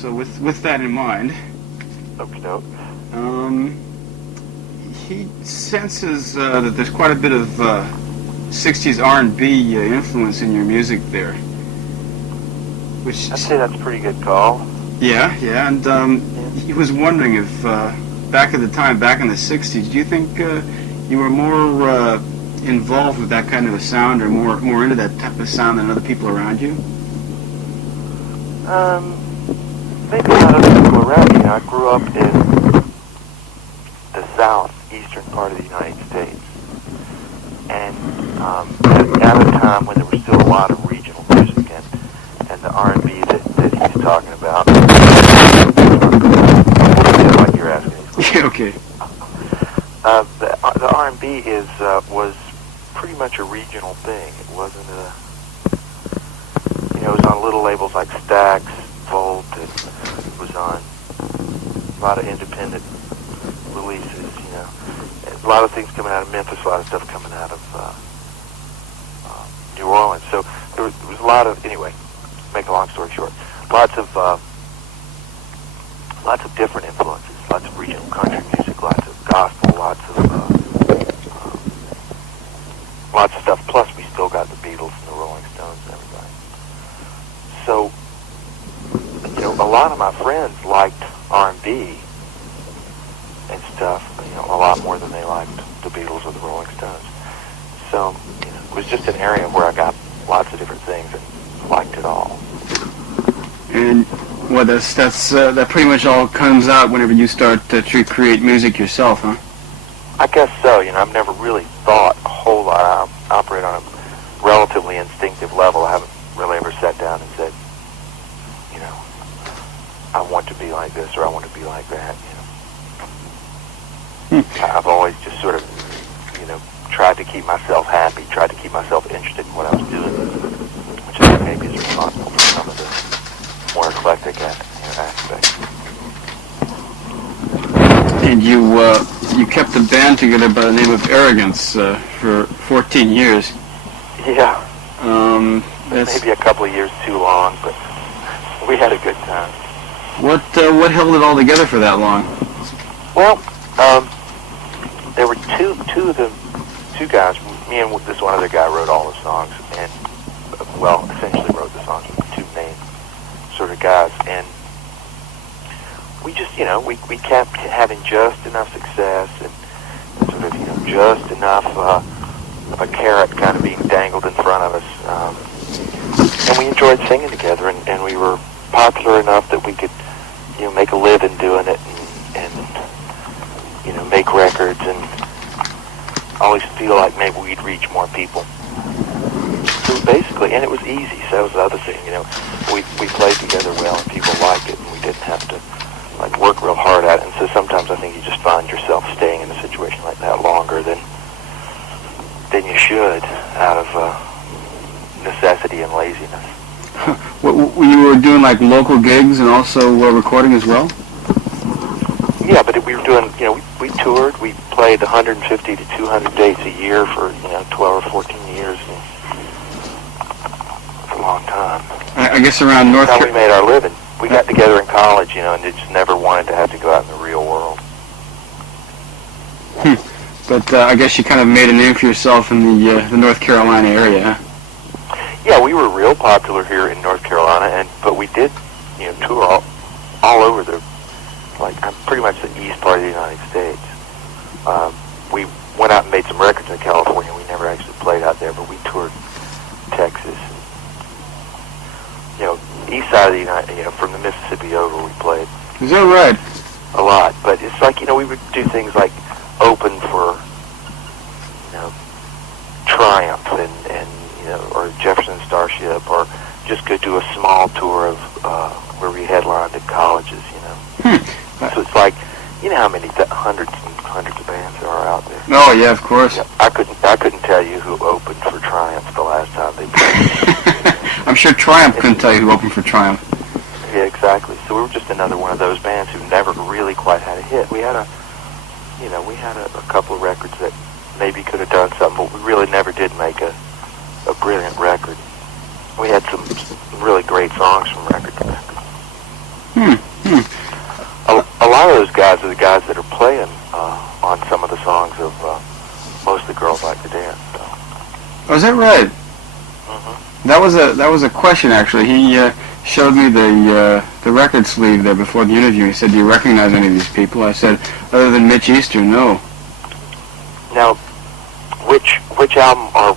So with that in mind, Okie doke. he senses that there's quite a bit of 60s R&B influence in your music there. Which I'd say that's a pretty good call. yeah, and he was wondering if back at the time, back in the 60s, do you think you were more involved with that kind of a sound or more into that type of sound than other people around you? Maybe not other people around me. I grew up in the southeastern part of the United States, and at a time when there was still a lot of regional music and the R&B that he's talking about. Like you're asking. Yeah, okay. The R&B was pretty much a regional thing. It wasn't it was on little labels like Stax, Volt. It was on a lot of independent releases. A lot of things coming out of Memphis, a lot of stuff coming out of New Orleans. So there was a lot of, anyway, make a long story short, lots of different influences, lots of regional country music, lots of gospel, lots of stuff. Plus, we still got the Beatles and the Rolling Stones and everybody. So, a lot of my friends liked R&B and stuff, a lot more than they liked the Beatles or the Rolling Stones. So, it was just an area where I got lots of different things and liked it all. And well, that pretty much all comes out whenever you start to create music yourself, huh? I guess so. I've never really thought a whole lot. I operate on a relatively instinctive level. I haven't really ever sat down and said, I want to be like this or I want to be like that. I've always just sort of, tried to keep myself happy, tried to keep myself interested in what I was doing, which I think maybe is responsible for some of the more eclectic aspects. And you kept the band together by the name of Arrogance for 14 years. Yeah. That's maybe a couple of years too long, but we had a good time. What held it all together for that long? Well, there were two guys. Me and this one other guy wrote all the songs, and essentially wrote the songs with the two main sort of guys. And we just, we kept having just enough success and sort of, just enough of a carrot kind of being dangled in front of us. And we enjoyed singing together, and we were popular enough that we could, make a living doing it and make records and always feel like maybe we'd reach more people. So basically, and it was easy, so that was the other thing, we played together well and people liked it and we didn't have to work real hard at it. And so sometimes I think you just find yourself staying in a situation like that longer than you should out of necessity and laziness. You were doing local gigs and also recording as well? Yeah, but we were doing, we toured. We played 150 to 200 dates a year for, 12 or 14 years. It's a long time. I guess around North Carolina. That's how we made our living. We got together in college, and just never wanted to have to go out in the real world. But I guess you kind of made a name for yourself in the North Carolina area, huh? Yeah, we were real popular here in North Carolina, but we did, tour all over pretty much the east part of the United States. We went out and made some records in California. We never actually played out there, but we toured Texas. East side of the United, from the Mississippi over, we played. Is that right? A lot, but it's we would do things like open for, Triumph and or Jefferson Starship, or just go do a small tour of where we headlined at colleges, So it's how many hundreds and hundreds of bands there are out there. Oh yeah, of course. Yeah, I couldn't tell you who opened for Triumph the last time they played. I'm sure Triumph couldn't tell you who opened for Triumph. Yeah, exactly. So we were just another one of those bands who never really quite had a hit. We had a couple of records that maybe could have done something, but we really never did make a brilliant record. We had some really great songs from record to record. A lot of those guys are the guys that are playing on some of the songs of Most of the Girls Like to Dance. So. Oh, is that right? Mm-hmm. That was a question actually. He showed me the record sleeve there before the interview. He said, "Do you recognize any of these people?" I said, "Other than Mitch Easter, no." Now, which album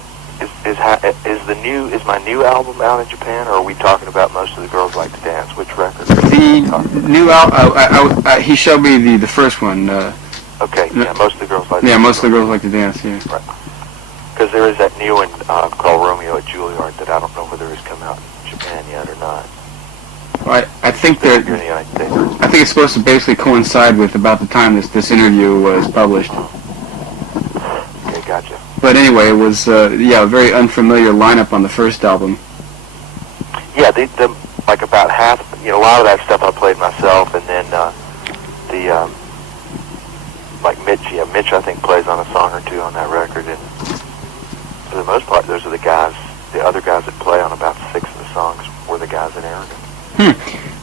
is my new album out in Japan, or are we talking about Most of the Girls Like to Dance? Which record? The new album. He showed me the first one. Okay, yeah, Most of the Girls Like to Dance. Yeah, Most of the Girls Like to Dance. Yeah. Right. Because there is that new one called Romeo at Juilliard that I don't know whether it's come out in Japan yet or not. I think that Here in the United States. I think it's supposed to basically coincide with about the time this interview was published. Okay, gotcha. But anyway, it was a very unfamiliar lineup on the first album. Yeah, the like about half, a lot of that stuff I played myself, and then like Mitch I think plays on a song or two on that record, and for the most part, those are the other guys that play on about 6 of the songs were the guys in Arrogance.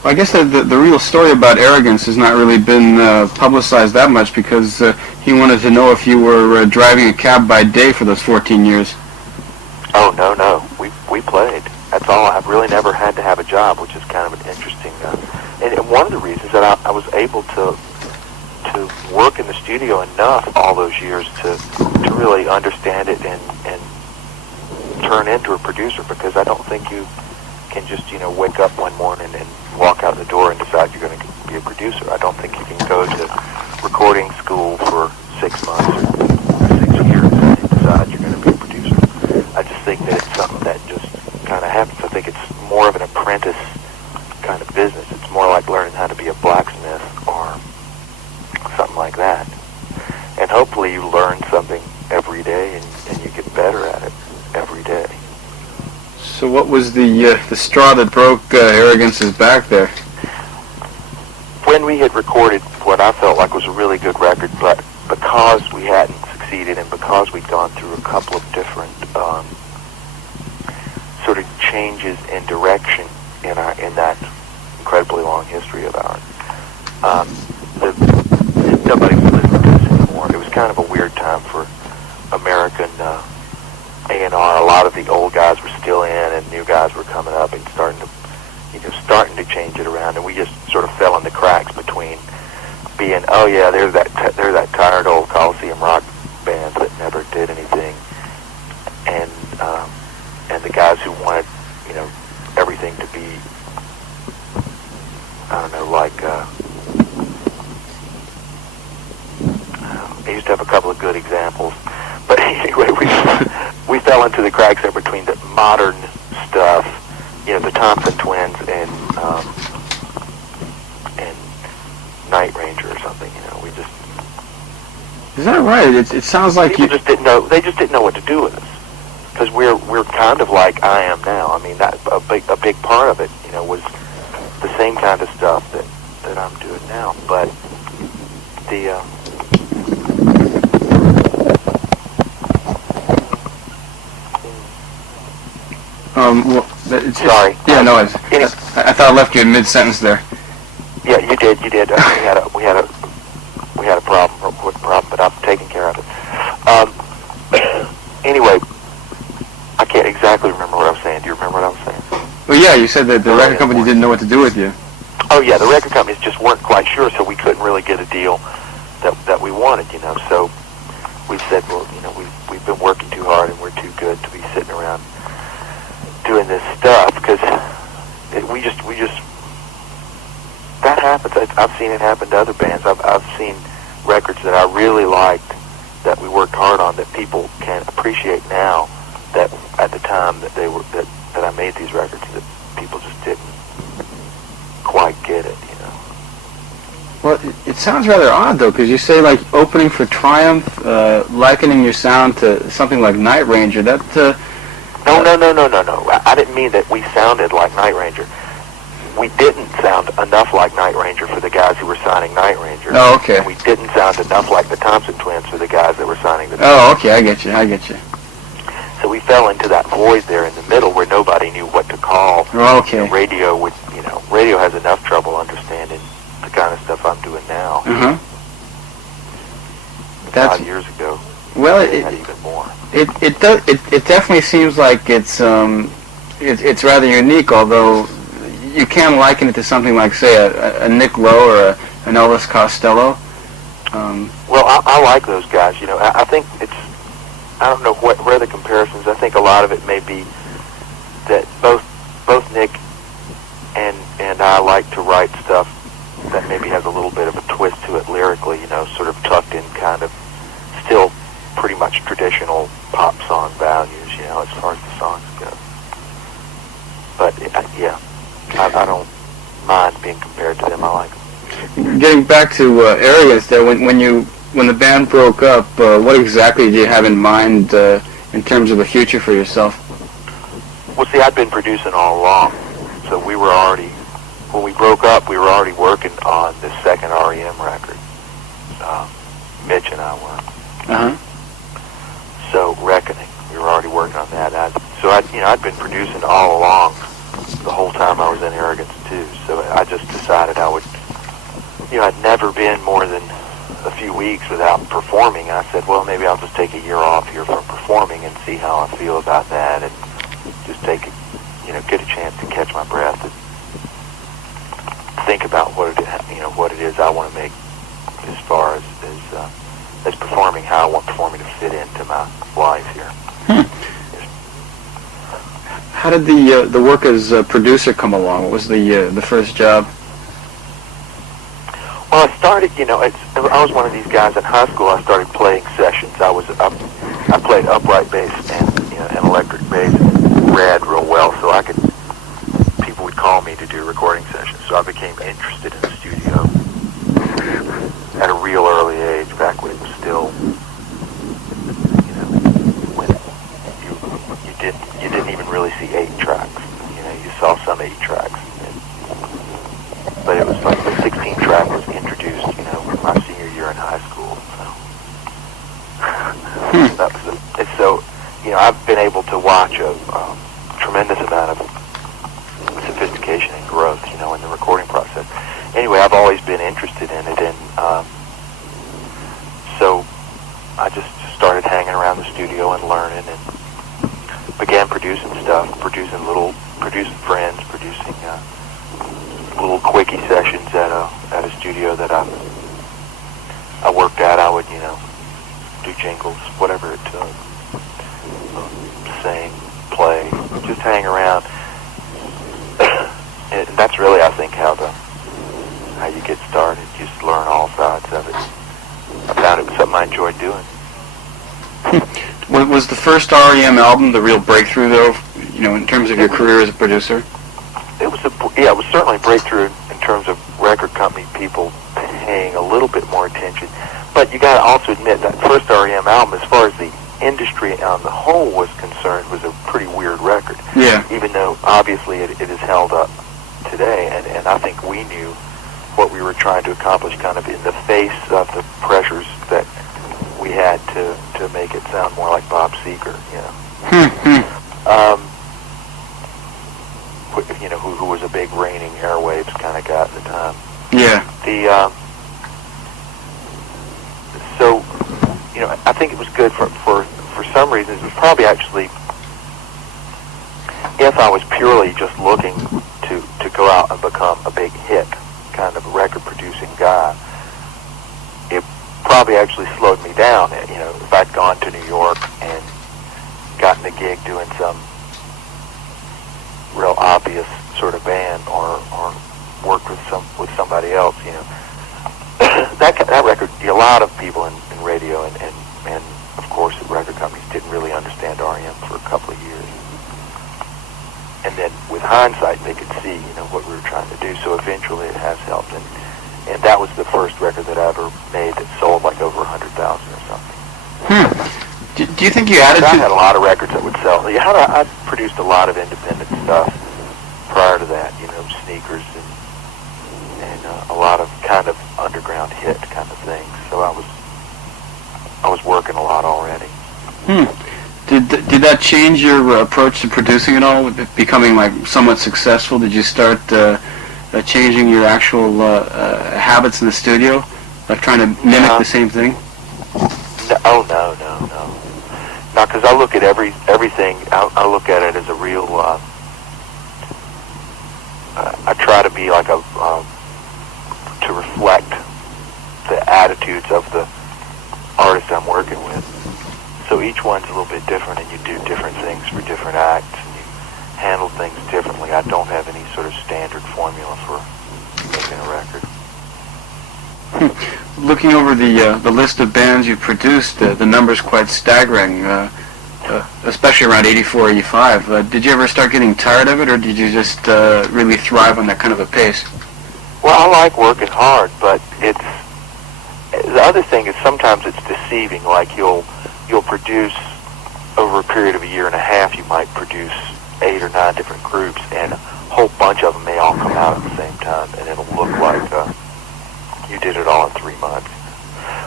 Well, I guess the real story about Arrogance has not really been publicized that much because he wanted to know if you were driving a cab by day for those 14 years. Oh, no. We played. That's all. I've really never had to have a job, which is kind of an interesting... and one of the reasons that I was able to work in the studio enough all those years to really understand it and turn into a producer, because I don't think you can just, wake up one morning and walk out the door and decide you're going to be a producer. I don't think you can go to recording school for 6 months or 6 years and decide you're going to be a producer. I just think that it's something that just kind of happens. I think it's more of an apprentice kind of business. It's more like learning how to be a blacksmith or something like that. And hopefully you learn something every day and you get better at it every day. So what was the straw that broke Arrogance's back there? When we had recorded what I felt like was a really good record, but because we hadn't succeeded and because we'd gone through a couple of different sort of changes in direction in that incredibly long history of ours, nobody was listening to us anymore. It was kind of a weird time for American A&R. A lot of the old guys were still in, and new guys were coming up and starting to change it around. And we just sort of fell in the cracks between being, oh yeah, they're that tired old Coliseum rock band that never did anything, and the guys who wanted, everything to be, I don't know, like. I used to have a couple of good examples, but anyway, we fell into the cracks there between the modern stuff, the Thompson Twins and Night Ranger or something. We just. Is that right? It sounds like people just didn't know. They just didn't know what to do with us, because we're kind of like I am now. I mean, that a big part of it, was the same kind of stuff that I'm doing now, but the. Sorry. Yeah, no, I thought I left you in mid-sentence there. Yeah, you did. We had a problem, but I've taken care of it. Anyway, I can't exactly remember what I was saying. Do you remember what I was saying? Well, yeah, you said that the record company didn't know what to do with you. Oh yeah, the record companies just weren't quite sure, so we couldn't really get a deal that we wanted, So we said, well, we've been working too hard and we're too good to be sitting around doing this stuff, because we just that happens. I've seen it happen to other bands. I've seen records that I really liked that we worked hard on that people can appreciate now, that at the time that that I made these records, that people just didn't quite get it. Well, it sounds rather odd though, because you say like opening for Triumph, likening your sound to something like Night Ranger. That. No. I didn't mean that we sounded like Night Ranger. We didn't sound enough like Night Ranger for the guys who were signing Night Ranger. Oh, okay. And we didn't sound enough like the Thompson Twins for the guys that were signing the. Oh, okay, I get you. So we fell into that void there in the middle where nobody knew what to call hall. Oh, okay. Radio has enough trouble understanding the kind of stuff I'm doing now. Uh-huh. That's 5 years ago. Well, even more. It definitely seems like it's rather unique, although you can liken it to something like, say, a Nick Lowe or an Elvis Costello. Well, I like those guys. I think I don't know where the comparisons. I think a lot of it may be that both Nick and I like to write stuff that maybe has a little bit of a twist to it lyrically, sort of tucked in kind of still pretty much traditional pop song values, as far as the songs go. But, I don't mind being compared to them. I like them. Getting back to Arrogance there, when the band broke up, what exactly did you have in mind in terms of a future for yourself? Well, see, I'd been producing all along, so when we broke up, we were already working on the second R.E.M. record. Mitch and I were. Uh-huh. So, Reckoning, we were already working on that. I'd been producing all along the whole time I was in Arrogance too. So I just decided I would, I'd never been more than a few weeks without performing. And I said, well, maybe I'll just take a year off here from performing and see how I feel about that, and just get a chance to catch my breath and think about what it is I want to make as far as performing, how I want performing to fit into my life here. How did the work as a producer come along? What was the first job? Well, I started, I was one of these guys in high school. I started playing sessions. I played upright bass and electric bass, read real well, so people would call me to do recording sessions. So I became interested in the studio at a real early age, back when it was still, when you didn't even really see 8 tracks. You saw some 8 tracks. But it was like the 16 track was introduced, my senior year in high school. So, I've been able to watch a tremendous amount of sophistication and growth, in the recording process. Anyway, I've always been interested in it, and so I just started hanging around the studio and learning, and began producing stuff, producing friends, producing little quickie sessions at a studio that I worked at. I would, do jingles, whatever it took, sing, play, just hang around. And that's really, I think, how you get started. Just learn all sides of it. I found it was something I enjoyed doing. Was the first R.E.M. album the real breakthrough, though, in terms of your career as a producer? It was certainly a breakthrough in terms of record company people paying a little bit more attention. But you got to also admit that first R.E.M. album, as far as the industry on the whole was concerned, was a pretty weird record. Yeah. Even though obviously it is held up today, and I think we knew what we were trying to accomplish, kind of in the face of the pressures that we had to make it sound more like Bob Seger, who was a big reigning airwaves kind of guy at the time. Yeah. So, I think it was good for some reasons. It was probably actually, if I was purely just looking to go out and become a big hit kind of record producing guy, it probably actually slowed me down. If I'd gone to New York and gotten a gig doing some real obvious sort of band, or worked with somebody else, that record, a lot of people in radio and of course the record companies didn't really understand R.E.M. for a couple of years. And then with hindsight, they could see, what we were trying to do. So eventually it has helped. And that was the first record that I ever made that sold like over 100,000 or something. Do you think you added I had a lot of records that would sell. I produced a lot of independent stuff prior to that, sneakers and a lot of kind of underground hit kind of things. So I was working a lot already. Did that change your approach to producing it all? With it becoming like somewhat successful, did you start changing your actual habits in the studio, like trying to mimic the same thing? No, no. Now, because I look at everything, I look at it as a real. I try to be like to reflect the attitudes of the artists I'm working with. So each one's a little bit different, and you do different things for different acts, and you handle things differently. I don't have any sort of standard formula for making a record. Looking over the list of bands you've produced, the number's quite staggering, especially around 84, 85. Did you ever start getting tired of it, or did you just really thrive on that kind of a pace? Well, I like working hard, but the other thing is sometimes it's deceiving. Like you'll produce over a period of a year and a half, you might produce 8 or 9 different groups, and a whole bunch of them may all come out at the same time, and it'll look like you did it all in 3 months.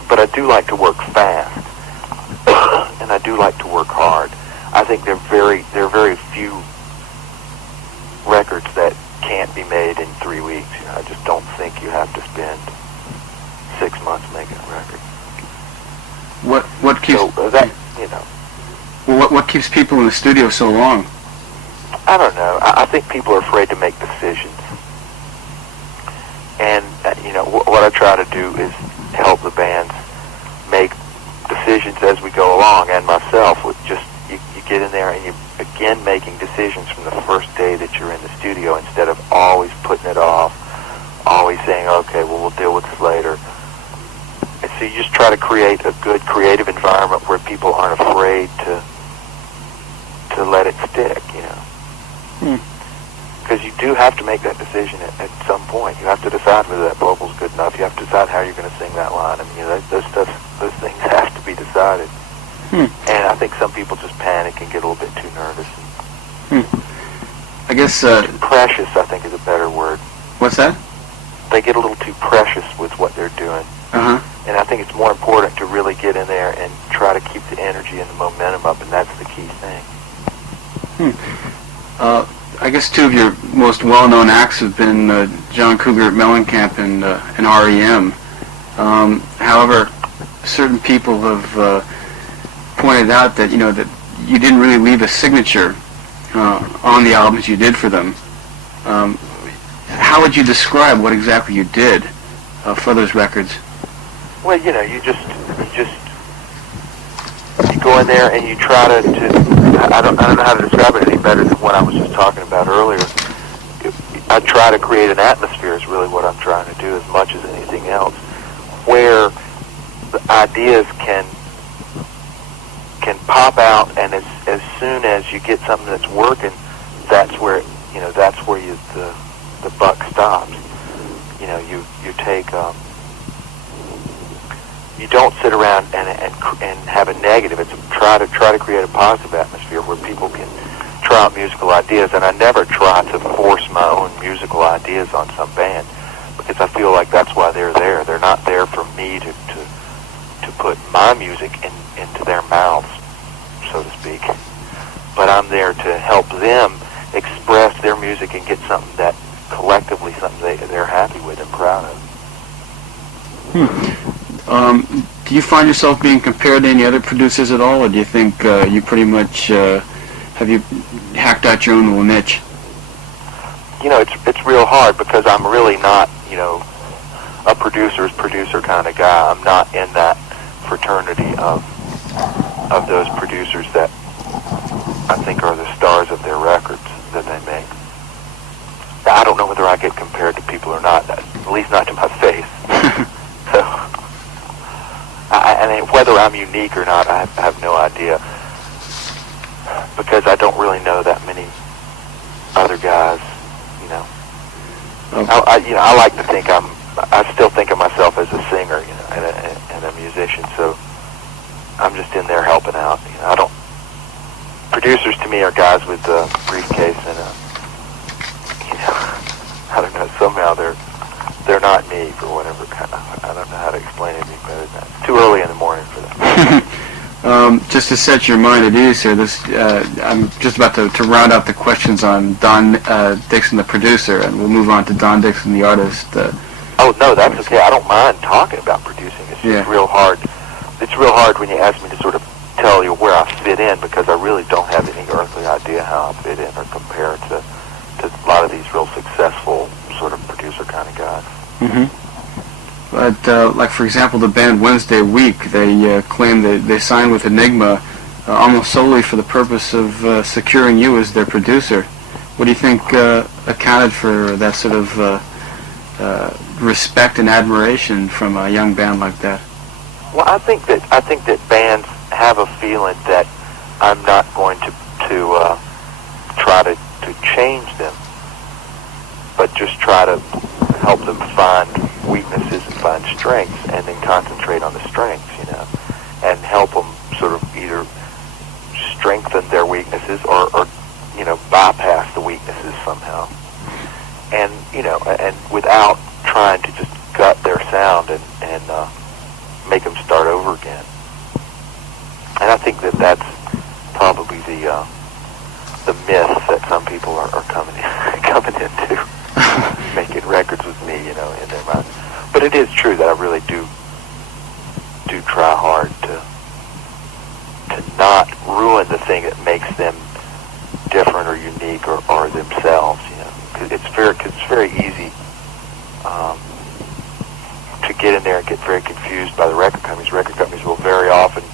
But I do like to work fast, and I do like to work hard. I think there are very few records that can't be made in 3 weeks. You know, I just don't think you have to spend 6 months making a record. What keeps what keeps people in the studio so long? I don't know. I think people are afraid to make decisions. And, what I try to do is help the bands make decisions as we go along, and myself, with just, you get in there and you begin making decisions from the first day that you're in the studio, instead of always putting it off, always saying, okay, well, we'll deal with this later. And so you just try to create a good creative environment where people aren't afraid to let it stick, Because you do have to make that decision at some point. You have to decide whether that vocal's good enough. You have to decide how you're going to sing that line. I mean, those things have to be decided. And I think some people just panic and get a little bit too nervous. I guess precious, I think, is a better word. What's that? They get a little too precious with what they're doing. And I think it's more important to really get in there and try to keep the energy and the momentum up, and that's the key thing. I guess 2 of your most well-known acts have been John Cougar Mellencamp and R.E.M. However, certain people have pointed out that that you didn't really leave a signature on the albums you did for them. How would you describe what exactly you did for those records? Well, you go in there and you try to I don't know how to describe it any better than what I was just talking about earlier. I try to create an atmosphere is really what I'm trying to do, as much as anything else, where the ideas can pop out, and as soon as you get something that's working, that's where the buck stops. You take you don't sit around and have a negative. It's try to create a positive atmosphere where people can try out musical ideas. And I never try to force my own musical ideas on some band, because I feel like that's why they're there. They're not there for me to put my music into their mouths, so to speak. But I'm there to help them express their music and get something that collectively they're happy with and proud of. Do you find yourself being compared to any other producers at all, or do you think you pretty much have you hacked out your own little niche? It's real hard, because I'm really not a producer kind of guy. I'm not in that fraternity of those producers that I think are the stars of their records that they make. I don't know whether I get compared to people or not, at least not to my face. So, and whether I'm unique or not, I have no idea, because I don't really know that many other guys. Okay. I like to think I still think of myself as a singer, and a musician. So I'm just in there helping out. Producers to me are guys with a briefcase and I don't know. Somehow they're not me for whatever kind of. I don't know how to explain it any better than that. It's too early in the morning for that. Just to set your mind at ease here, I'm just about to round out the questions on Don Dixon, the producer, and we'll move on to Don Dixon, the artist. Oh, no, that's okay. I don't mind talking about producing. It's just real hard. It's real hard when you ask me to sort of tell you where I fit in, because I really don't have any earthly idea how I fit in or compare to a lot of these real successful sort of producer kind of guys. Mm-hmm. But, like, for example, the band Wednesday Week, they claim that they signed with Enigma almost solely for the purpose of securing you as their producer. What do you think accounted for that sort of respect and admiration from a young band like that? Well, I think that bands have a feeling that I'm not going to try to change them, but just try to help them find weaknesses and find strengths, and then concentrate on the strengths, and help them sort of either strengthen their weaknesses or bypass the weaknesses somehow, and and without trying to just gut their sound and make them start over again. And I think that that's probably the myth that some people are coming into making records with me, in their mind. But it is true that I really do try hard to not ruin the thing that makes them different or unique or themselves. Cause it's very easy to get in there and get very confused by the record companies. Record companies will very often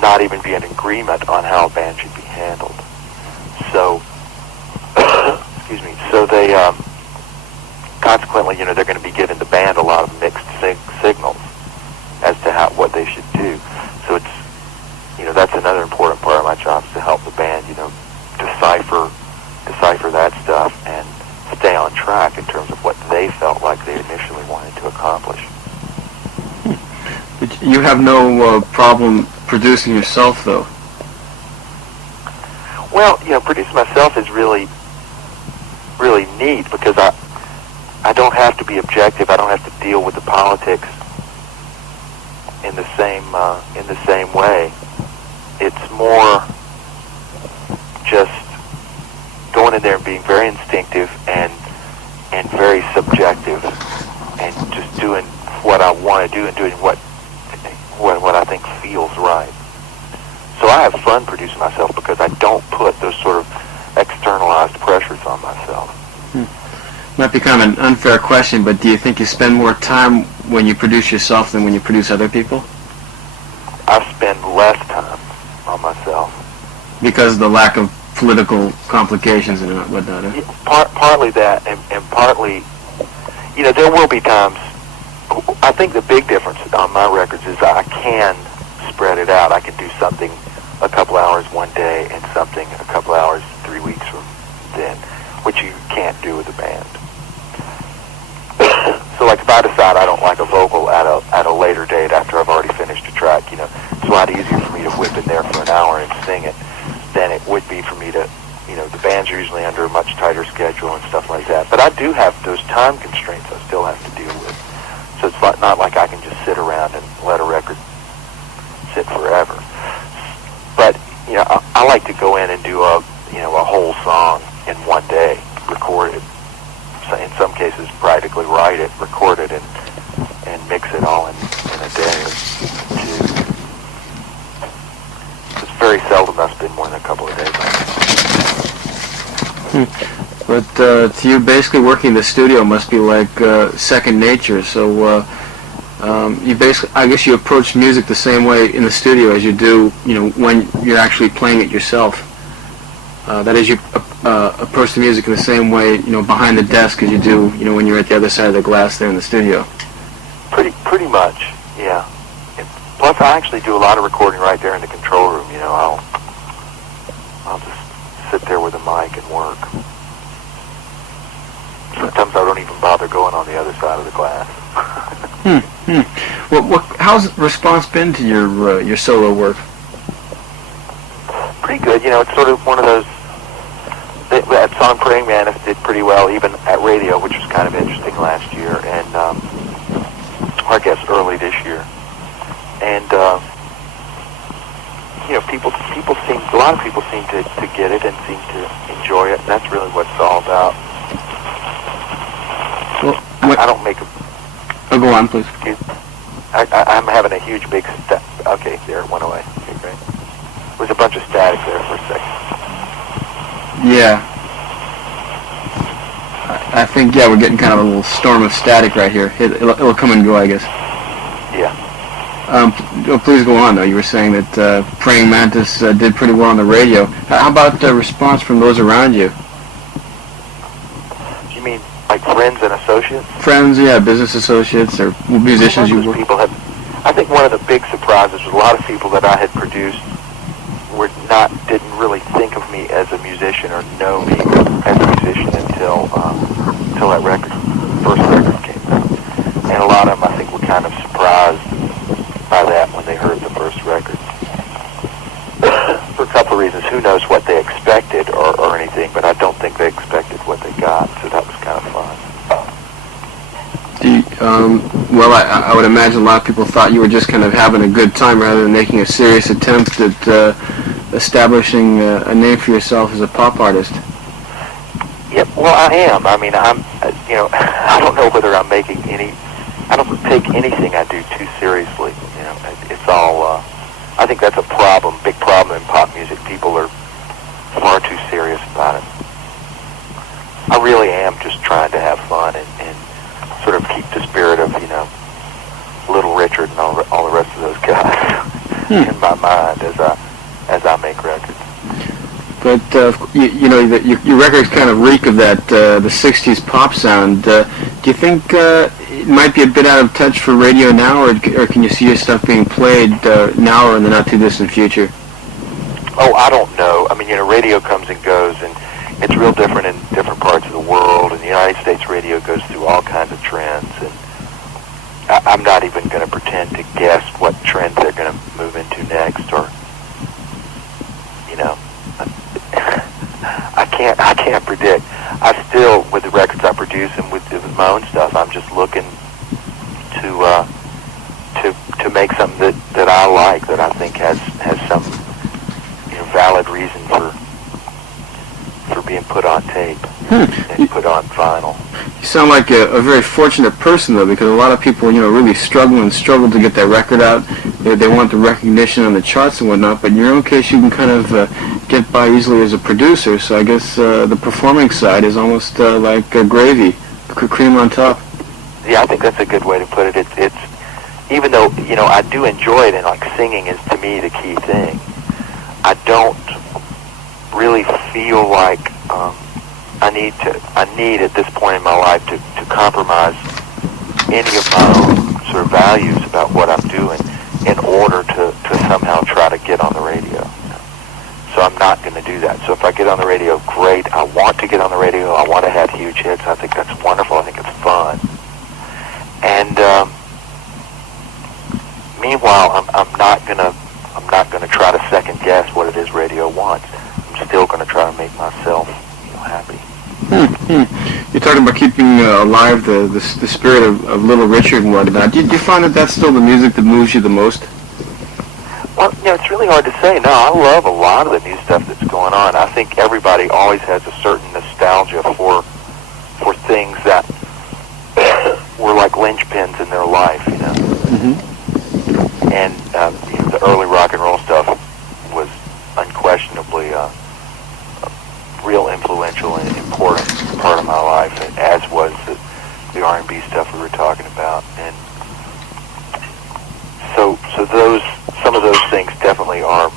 not even be in agreement on how a band should be handled. So, excuse me. So they, consequently, they're going to be giving the band a lot of mixed signals as to what they should do. So it's, that's another important part of my job, is to help the band, decipher that stuff and stay on track in terms of what they felt like they initially wanted to accomplish. But you have no problem producing yourself, though. Well, producing myself is really, really neat, because I don't have to be objective. I don't have to deal with the politics in the same way. It's more just going in there and being very instinctive and very subjective, and just doing what I want to do and doing what I think feels right. So I have fun producing myself because I don't put those sort of externalized pressures on myself. Might be kind of an unfair question, but do you think you spend more time when you produce yourself than when you produce other people? I spend less time on myself. Because of the lack of political complications and whatnot, eh? Partly that, and partly, there will be times. I think the big difference on my records is I can spread it out. I can do something a couple hours one day and something a couple hours 3 weeks from then, which you can't do with a band. So, like, if I decide I don't like a vocal at a later date after I've already finished a track, it's a lot easier for me to whip in there for an hour and sing it than it would be for me to, the band's are usually under a much tighter schedule and stuff like that. But I do have those time constraints I still have to deal with. So it's not like I can just sit around and let a record sit forever. But, I like to go in and do a whole song in one day, record it. So in some cases, practically write it, record it, and mix it all in a day or two. It's very seldom I spend more than a couple of days on it. But to you, basically working in the studio must be like second nature. So you basically, I guess, you approach music the same way in the studio as you do, when you're actually playing it yourself. That is, you approach the music in the same way, behind the desk as you do, when you're at the other side of the glass there in the studio. Pretty much, yeah. Plus, I actually do a lot of recording right there in the control room. I'll just sit there with a mic and work. Sometimes I don't even bother going on the other side of the glass. Well, how's the response been to your solo work? Pretty good. It's sort of one of those. That song "Praying Mantis" did pretty well, even at radio, which was kind of interesting last year, and or I guess early this year. And a lot of people seem to get it and seem to enjoy it, and that's really what it's all about. Well, I don't make a... Oh, go on, please. I'm having a huge big... Okay, there, it went away. Okay, great. There was a bunch of static there for a second. Yeah. I think, we're getting kind of a little storm of static right here. It'll come and go, I guess. Yeah. Please go on, though. You were saying that Praying Mantis did pretty well on the radio. How about the response from those around you? You mean like friends and associates? Friends, yeah, business associates or musicians you work with. I think one of the big surprises was a lot of people that I had produced didn't really think of me as a musician or know me as a musician until that first record came out. And a lot of them, I think, were kind of surprised by that when they heard the first record. For a couple of reasons. Who knows what they expected or anything, but I don't think they expected what they got, so that was kind of fun. Well, I would imagine a lot of people thought you were just kind of having a good time rather than making a serious attempt at establishing a name for yourself as a pop artist. Yep, well, I am. I mean, I don't know whether I'm making I don't take anything I do too seriously. It's all, I think that's a big problem in pop music. People are far too serious about it. I really am just trying to have fun and sort of keep the spirit of, Little Richard and all the rest of those guys in my mind as I make records. But your records kind of reek of that the '60s pop sound. Do you think it might be a bit out of touch for radio now, or can you see your stuff being played now or in the not too distant future? Oh, I don't know. I mean, radio comes and goes, and it's real different in different parts of the world. And the United States radio goes through all kinds of trends, and I'm not even going to pretend to guess what trends they're going to move into next, or I can't predict. I still, with the records I produce and with my own stuff, I'm just looking to make something that I like, that I think has some valid reason for being put on tape and put on vinyl. You sound like a very fortunate person, though, because a lot of people, really struggle to get their record out. They want the recognition on the charts and whatnot, but in your own case, you can kind of get by easily as a producer, so I guess the performing side is almost like gravy, cream on top. Yeah, I think that's a good way to put it. It's even though, I do enjoy it, and like singing is to me the key thing, I don't really feel like I need at this point in my life to compromise any of my own sort of values about what I'm doing in order to somehow try to get on the radio. So I'm not going to do that. So if I get on the radio, great. I want to get on the radio. I want to have huge hits. I think that's wonderful. I think it's fun. And meanwhile, I'm not going to try to second guess what it is radio wants. I'm still going to try to make myself happy. You're talking about keeping alive the spirit of Little Richard and whatnot. Do you find that that's still the music that moves you the most? Well, it's really hard to say. No, I love a lot of the new stuff that's going on. I think everybody always has a certain nostalgia for things that were like linchpins in their life, Mm-hmm. And the early rock and roll stuff was unquestionably real influential and important part of my life, and as was the R&B stuff we were talking about. And so some of those things definitely are,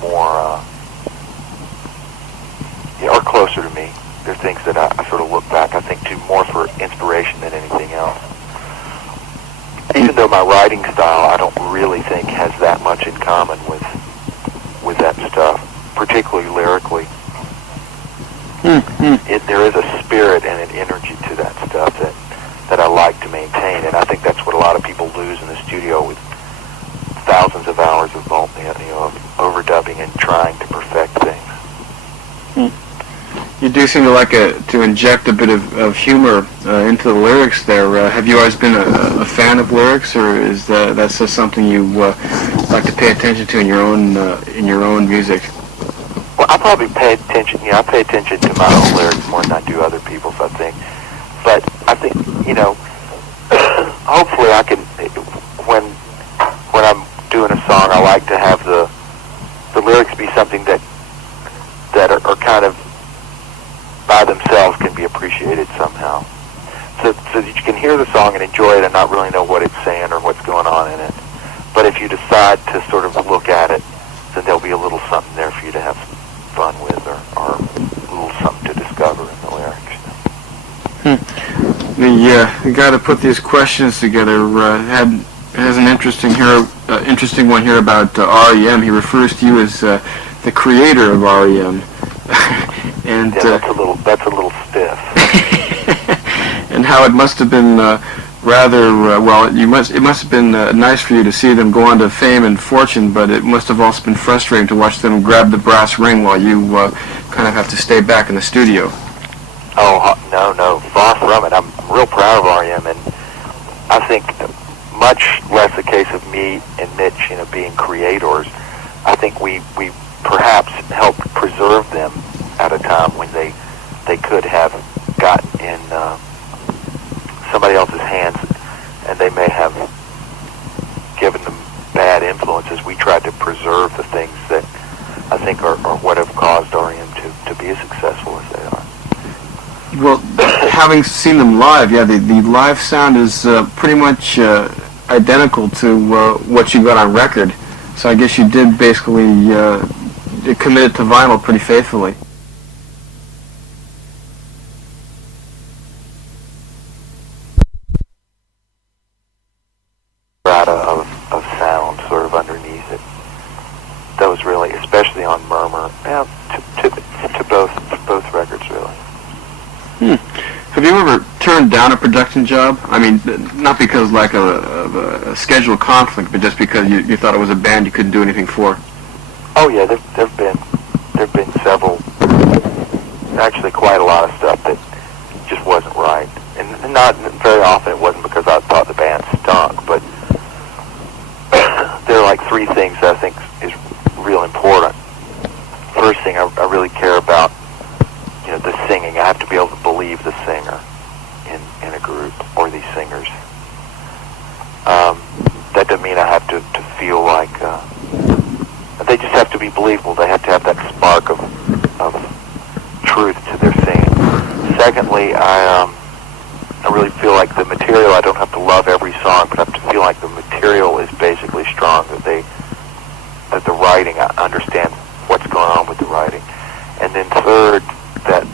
more are closer to me. They're things that I sort of look back, I think, to more for inspiration than anything else. Even though my writing style, I don't really think has that much in common with that stuff, particularly lyrically. There is a spirit and an energy to that stuff that I like to maintain, and I think that's what a lot of people lose in the studio with thousands of hours of overdubbing and trying to perfect things. You do seem to like to inject a bit of humor into the lyrics there. Have you always been a fan of lyrics, or is that's just something you like to pay attention to in your own music? Well, I probably pay attention. I pay attention to my own lyrics more than I do other people's, I think. But I think, hopefully I can, when I'm doing a song, I like to have the lyrics be something that are kind of by themselves can be appreciated somehow. So that you can hear the song and enjoy it and not really know what it's saying or what's going on in it. But if you decide to sort of look at it, then there'll be a little something there for you to have fun with or a little something to discover in the lyrics. The guy that put these questions together has an interesting one here about R.E.M. He refers to you as the creator of R.E.M. And yeah, that's a little stiff. And how it must have been it must have been nice for you to see them go on to fame and fortune, but it must have also been frustrating to watch them grab the brass ring while you kind of have to stay back in the studio. Oh, no, far from it. I'm real proud of R.E.M. and I think much less a case of me and Mitch, being creators. I think we perhaps helped preserve them at a time when they could have got in somebody else's hands, and they may have given them bad influences. We tried to preserve the things that I think are what have caused R.E.M. to be as successful as they are. Well, having seen them live, the live sound is pretty much identical to what you got on record. So I guess you did basically commit it to vinyl pretty faithfully. Of sound sort of underneath it. Those really, especially on Murmur, to both records really. Have you ever turned down a production job? I mean, not because of a schedule conflict, but just because you thought it was a band you couldn't do anything for? Oh yeah, there've been several, actually quite a lot of stuff that just wasn't right, and not very often it wasn't because I thought the band stunk, but there are like three things that I think is real important. First thing, I really care about, the singing. I have to be able to believe the singer in a group or these singers. That doesn't mean I have to feel like they just have to be believable. They have to have that spark of truth to their singing. Secondly, I really feel like the material, I don't have to love every song, but I have to feel like the material is basically strong, that the writing, I understand what's going on with the writing. And then third, that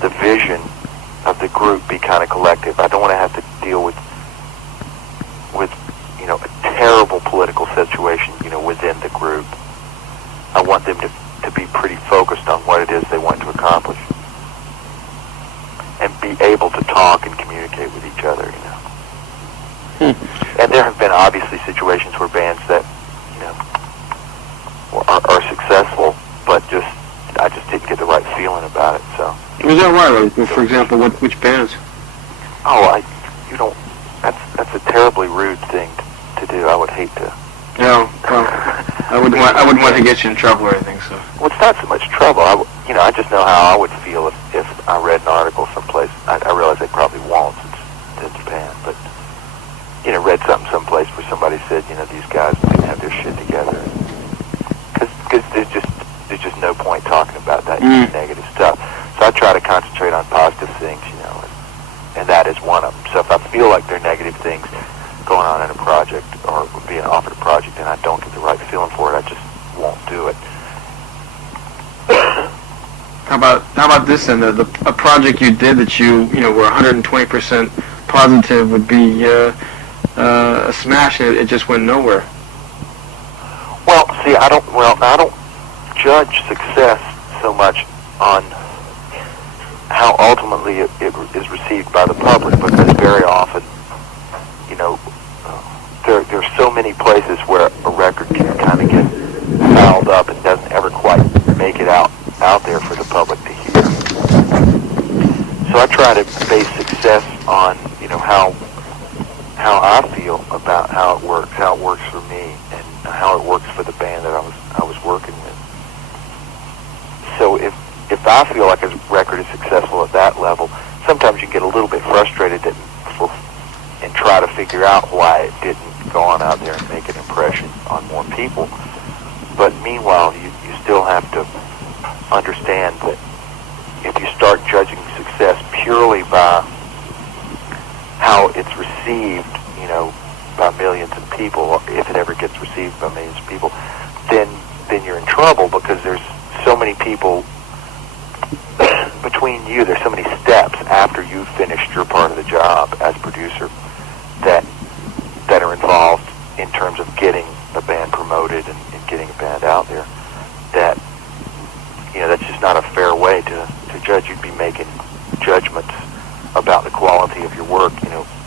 the vision of the group be kind of collective. I don't want to have to deal with a terrible political situation, within the group. I want them to be pretty focused on what it is they want to accomplish and be able to talk and communicate with each other, And there have been obviously situations where bands that, are successable, but I just didn't get the right feeling about it, so. Was that right? For example, which bands? Oh, that's a terribly rude thing to do. I would hate to. No, well, I wouldn't want to get you in trouble or anything, so. Well, it's not so much trouble. I just know how I would feel if I read an article someplace. I realize they probably won't since it's Japan, but, read something someplace where somebody said, these guys didn't have their shit together. Because there's just no point talking about that negative stuff. So I try to concentrate on positive things, and that is one of them. So if I feel like there are negative things going on in a project or being offered a project and I don't get the right feeling for it, I just won't do it. How about this then? A project you did that you were 120% positive would be a smash, and it just went nowhere. Well, see, I don't judge success so much on how ultimately it is received by the public, because very often, there are so many places where a record can kind of get fouled up and doesn't ever quite make it out there for the public to hear. So I try to base success on, how I feel about how it works for me, how it works for the band that I was working with. So if I feel like a record is successful at that level, sometimes you get a little bit frustrated and try to figure out why it didn't go on out there and make an impression on more people. But meanwhile, you still have to understand that if you start judging success purely by how it's received, by millions of people, or if it ever gets received by millions of people, then you're in trouble, because there's so many people between you. There's so many steps after you've finished your part of the job as producer that are involved in terms of getting a band promoted and getting a band out there, that that's just not a fair way to judge. You'd be making judgments about the quality of your work,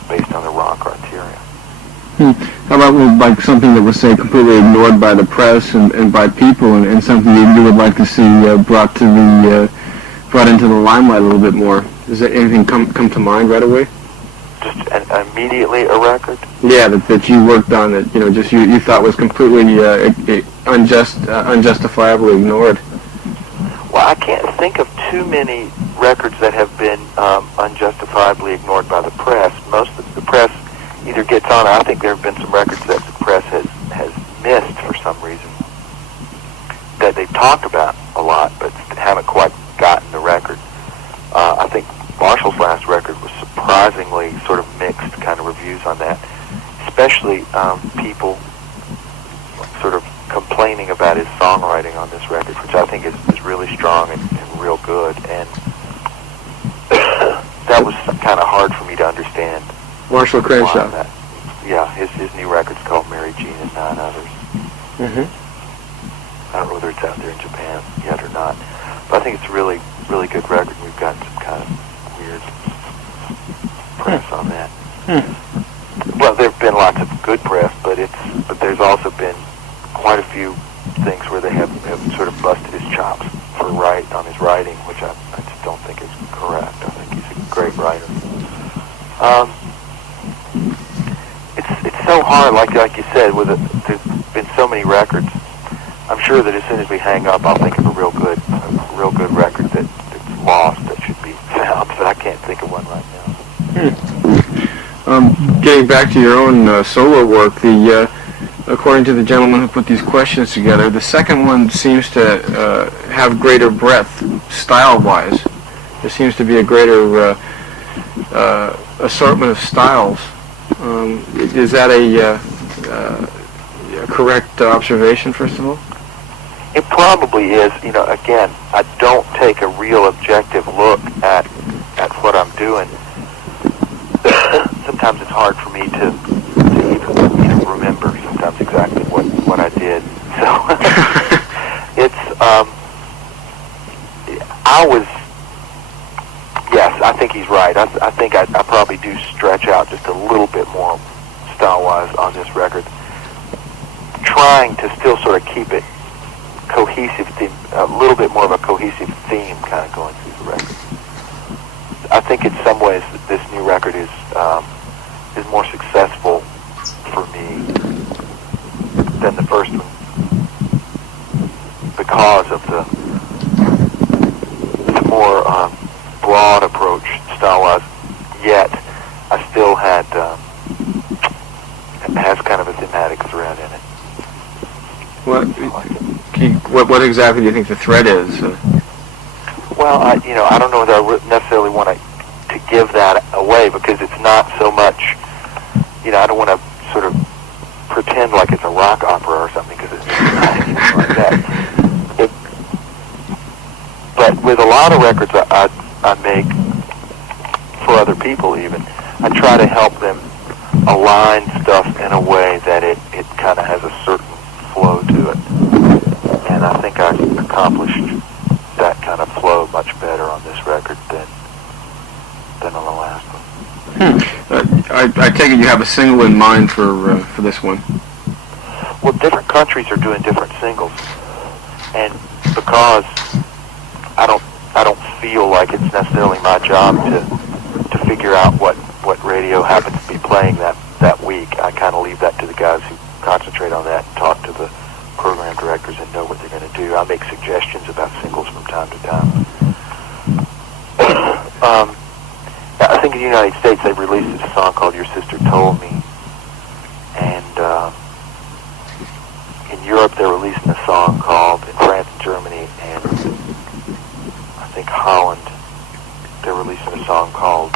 based on the wrong criteria. How about like something that was, say, completely ignored by the press and by people, and something you would like to see brought into the limelight a little bit more? Does that anything come to mind right away? Just immediately a record? Yeah, that you worked on that just you thought was completely unjustifiably ignored. Well, I can't think of too many records that have been unjustifiably ignored by the press. Most of the press either gets on. I think there have been some records that the press has missed for some reason, that they've talked about a lot, but haven't quite gotten the record. I think Marshall's last record was surprisingly sort of mixed kind of reviews on that, especially people sort of complaining about his songwriting on this record, which I think is really strong and real good. And that was kind of hard for me to understand. Marshall Crenshaw. Yeah, his new record's called Mary Jean and Nine Others. Mm-hmm. I don't know whether it's out there in Japan yet or not, but I think it's a really, really good record. We've gotten some kind of weird press on that. Well, there have been lots of good press, but there's also been quite a few things where they have sort of busted his chops on his writing, which I just don't think is correct. I think he's a great writer. It's so hard, like you said, there's been so many records. I'm sure that as soon as we hang up, I'll think of a real good record that's lost that should be found, but I can't think of one right now. Getting back to your own solo work, according to the gentleman who put these questions together, the second one seems to have greater breadth style-wise. There seems to be a greater assortment of styles. Is that a correct observation, first of all? It probably is. Again, I don't take a real objective look at what I'm doing. Sometimes it's hard for me to even remember sometimes exactly what I did. So yes, I think he's right. I think I probably do stretch out just a little bit more style-wise on this record, trying to still sort of keep it cohesive, a little bit more of a cohesive theme kind of going through the record. I think in some ways that this new record is more successful for me than the first one because of the more broad approach style-wise. Yet I still has kind of a thematic thread in it. What exactly do you think the thread is? Well, I don't know whether I necessarily want to give that away, because it's not so much, I don't want to sort of pretend like it's a rock opera or something, because it's not anything like that. But with a lot of records I make for other people even, I try to help them align stuff in a way that it kind of has a certain flow to it. And I think I accomplished that kind of flow much better on this record than on the last one. I take it you have a single in mind for this one. Well, different countries are doing different singles, and because I don't feel like it's necessarily my job to figure out what radio happens to be playing that week. I kind of leave that to the guys who concentrate on that and talk to song called Your Sister Told Me. And in Europe, they're releasing a song called, in France and Germany, and I think Holland, they're releasing a song called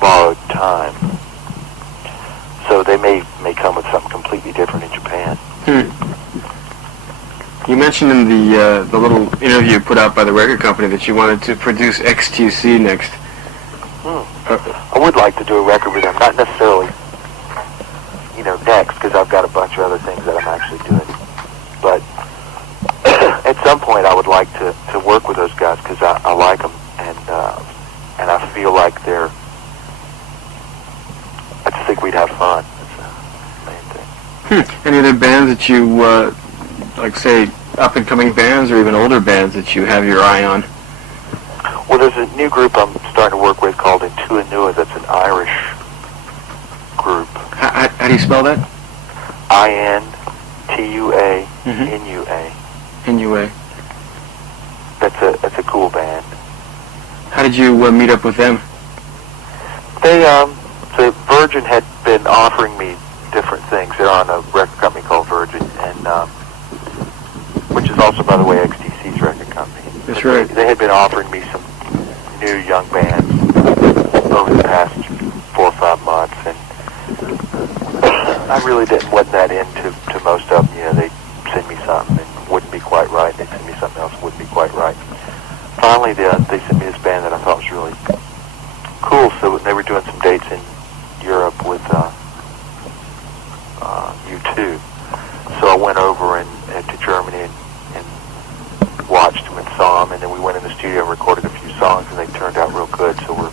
Borrowed Time. So they may come with something completely different in Japan. You mentioned in the little interview you put out by the record company that you wanted to produce XTC next. I would like to do a record with them, not necessarily, next, because I've got a bunch of other things that I'm actually doing. But at some point, I would like to work with those guys because I like them, and I feel like I just think we'd have fun. That's the main thing. Any other bands that you like, say, up-and-coming bands or even older bands that you have your eye on? Well, there's a new group I'm starting to work with called Intua Nua. That's an Irish group. How do you spell that? I-N-T-U-A, N-U-A. N-U-A. That's a cool band. How did you meet up with them? They, the Virgin had been offering me different things. They're on a record company called Virgin, and which is also, by the way, XTC's record company. That's right. They had been offering me some new young bands over the past 4 or 5 months, and I really wasn't that into most of them. They'd send me something and wouldn't be quite right. They'd send me something else and wouldn't be quite right. Finally, they sent me this band that I thought was really cool. So they were doing some dates in Europe with U2. So I went over to Germany and watched them and saw them, and then we went in the studio and recorded a few songs, and they turned out real good. So we're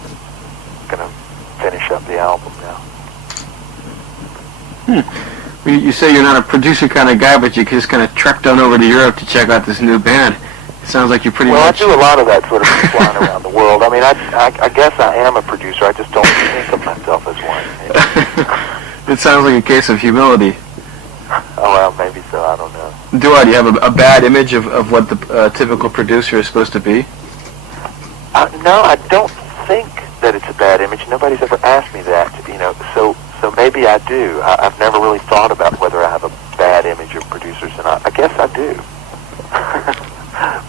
going to finish up the album now. You say you're not a producer kind of guy, but you just kind of trekked on over to Europe to check out this new band. It sounds like you're pretty much... Well, I do a lot of that sort of flying around the world. I mean, I guess I am a producer. I just don't think of myself as one. It sounds like a case of humility. Oh, well, maybe so. I don't know. Do you have a bad image of what the typical producer is supposed to be? No, I don't think that it's a bad image. Nobody's ever asked me that, so maybe I do. I've never really thought about whether I have a bad image of producers, and I guess I do.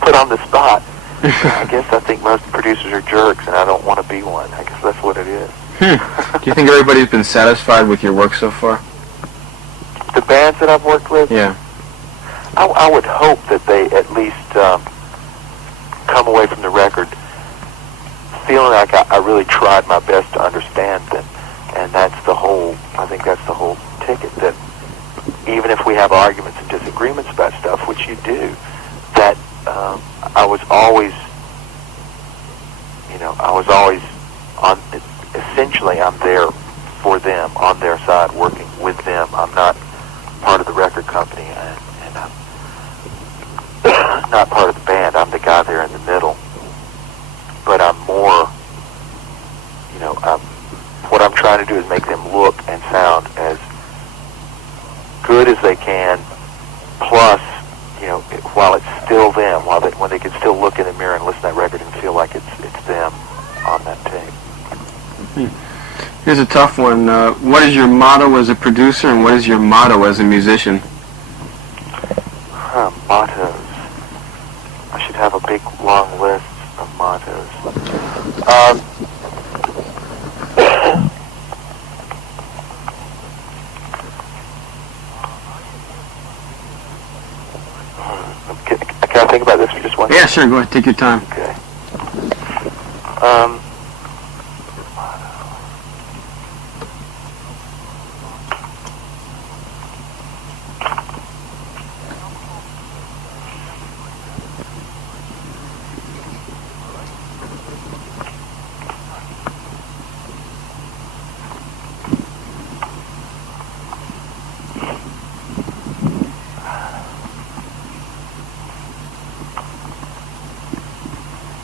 Put on the spot. I guess I think most producers are jerks, and I don't want to be one. I guess that's what it is. Do you think everybody's been satisfied with your work so far? The bands that I've worked with? Yeah. I would hope that they at least come away from the record feeling like I really tried my best to understand them. And I think that's the whole ticket, that even if we have arguments and disagreements about stuff, which you do, that I was always essentially I'm there for them, on their side, working with them. I'm not part of the record company, and I'm not part of the band. I'm the guy there in the middle. But I'm more, what I'm trying to do is make them look and sound as good as they can, plus, while it's still them, when they can still look in the mirror and listen to that record and feel like it's them on that tape. Here's a tough one. What is your motto as a producer, and what is your motto as a musician? Mottos. I should have a big, long list of mottos. Can I think about this for just one second? Yeah, sure. Go ahead. Take your time. Okay.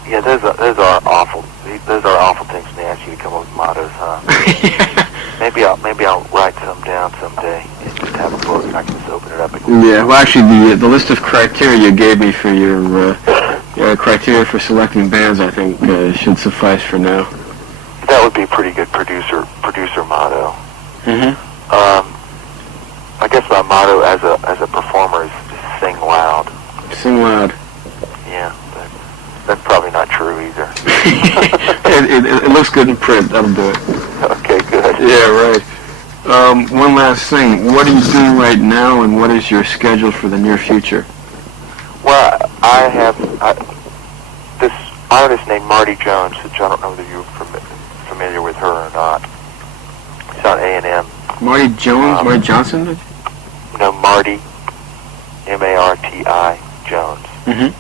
Yeah, those are awful. Those are awful things when they ask you to come up with mottos, huh? Maybe I'll write some down someday and just have a book and I can just open it up and Yeah, well, actually, the list of criteria you gave me for your criteria for selecting bands, I think, should suffice for now. that would be a pretty good producer motto. Mm-hmm. I guess my motto as a performer is just sing loud. Sing loud. Yeah, but that's probably not true either. It looks good in print. That'll do it. Okay, good. Yeah, right. One last thing. What are you doing right now, and what is your schedule for the near future? Well, I have this artist named Marty Jones, which I don't know whether you're familiar with her or not. She's on A&M. Marty Jones? Marty Johnson? No, Marty, M-A-R-T-I, Jones. Mm-hmm.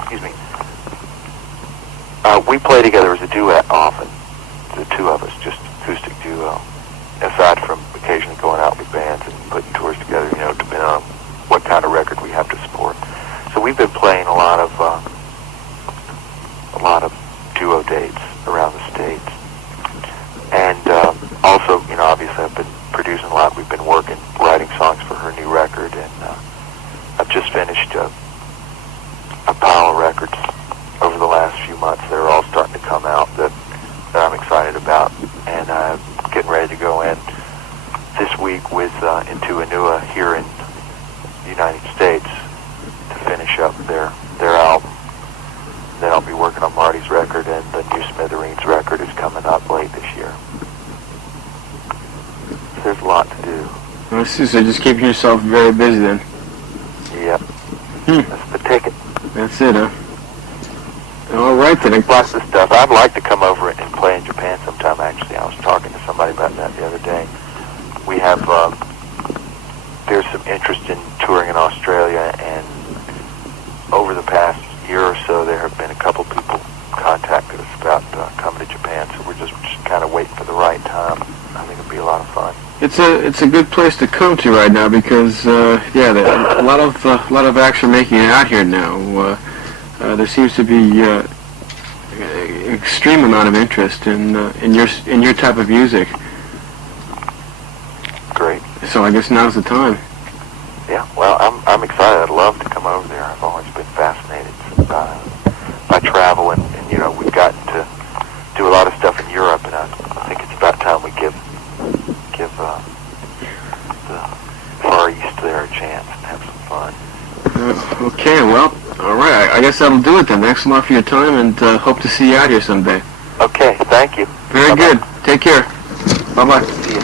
Excuse me. We play together as a duet often, the two of us, just acoustic duo. Aside from occasionally going out with bands and putting tours together, depending on what kind of record we have to support. So we've been playing a lot of duo dates around the States. And also, obviously I've been producing a lot. We've been writing songs for her new record, and I've just finished a pile of records over the last few months. They're all starting to come out that I'm excited about, and I'm getting ready to go in this week with into Anua here in the United States to finish up their album. Then I'll be working on Marty's record, and the new Smithereens record is coming up late this year. So there's a lot to do. I see, so just keeping yourself very busy then. Yep. That's the ticket. That's it, huh? All right, then. Lots of stuff. I'd like to come over and play in Japan sometime, actually. I was talking to somebody about that the other day. We have, there's some interest in touring in Australia, and over the past year or so, there have been a couple people contacted us about coming to Japan, so we're just kind of waiting for the right time. I think it'll be a lot of fun. It's a good place to come to right now because a lot of acts are making it out here now. There seems to be extreme amount of interest in your type of music. Great. So I guess now's the time. Yeah. Well, I'm excited. I'd love to come over there. I've always been fascinated by travel, and we've gotten to do a lot of stuff in Europe, and I think it's about time we give the Far East there a chance and have some fun. Okay, well, all right. I guess that'll do it then. Thanks a lot for your time, and hope to see you out here someday. Okay, thank you. Very Bye-bye. good. Take care. Bye-bye. See ya.